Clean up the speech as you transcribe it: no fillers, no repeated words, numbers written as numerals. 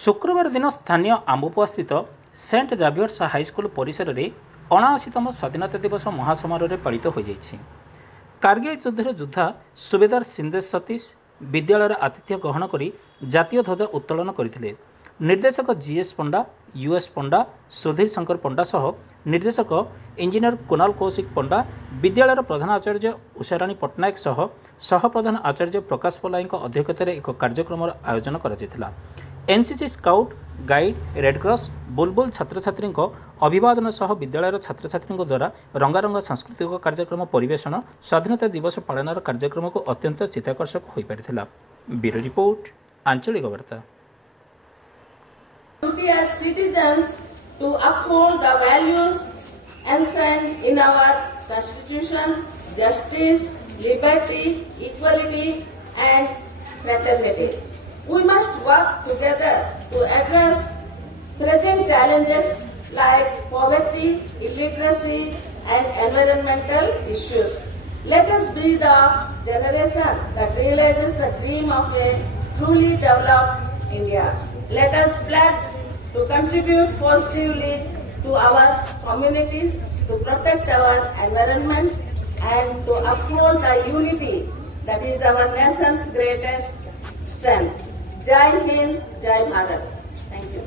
शुक्रवार दिन स्थानीय आम्बुपुआ स्थित सेंट जाभियर्स हाईस्कल परिसर में 79तम स्वाधीनता दिवस महासमारोह पालित हो जाइछि। कारगिल युद्धर योद्धा सुबेदार सिंदेश सतीश विद्यालय आतिथ्य ग्रहण कर जातीय ध्वज उत्तोलन करते। निर्देशक जीएस पंडा, यूएस पंडा, सुधीर शंकर पंडा सह निर्देशक इंजीनियर कुणाल कौशिक पंडा, विद्यालय प्रधान आचार्य उषाराणी पट्टनायक सह सहप्रधान आचार्य प्रकाश पल्लाई अध्यक्षतार एक कार्यक्रम आयोजन करा। एनसीसी स्काउट गाइड, रेडक्रॉस, बुलबुल छात्र छात्री अभिवादन सह विद्यालय छात्र छात्री द्वारा रंगारंग सांस्कृतिक कार्यक्रम परिवेशन स्वाधीनता दिवस पालन कार्यक्रम को अत्यंत चित्ताकर्षक हो पारिथिला। ब्यूरो रिपोर्ट, आंचलिक वार्ता। Duty as citizens to uphold the values enshrined in our Constitution: justice, liberty, equality, and fraternity. We must work together to address present challenges like poverty, illiteracy, and environmental issues. Let us be the generation that realizes the dream of a truly developed India. Let us pledge to contribute positively to our communities, to protect our environment, and to uphold the unity that is our nation's greatest strength. Jai Hind, Jai Bharat. Thank you.